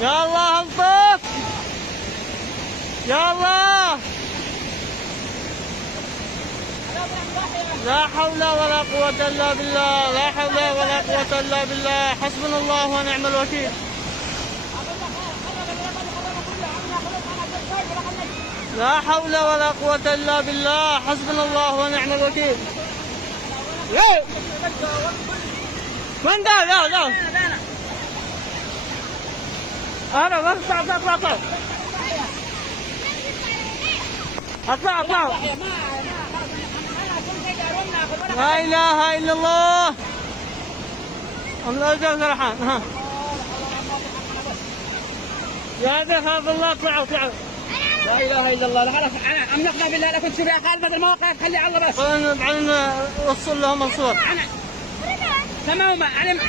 يا الله الطف. يا الله. لا حول ولا قوة إلا بالله. لا حول ولا قوة إلا بالله. حسبنا الله ونعم الوكيل. لا حول ولا قوة إلا بالله. حسبنا الله ونعم الوكيل. من ده؟ لا أنا بس اطلع. لا إله إلا الله. الله يجزاك الرحمن. ها يا ذي خاف الله. اطلعوا. لا اله الا الله. خلاص املكنا بالله. لا كنت شوف يا خالد بدل ما وقف خلي على الله بس. بعدين وصل لهم الصور. تمام علم.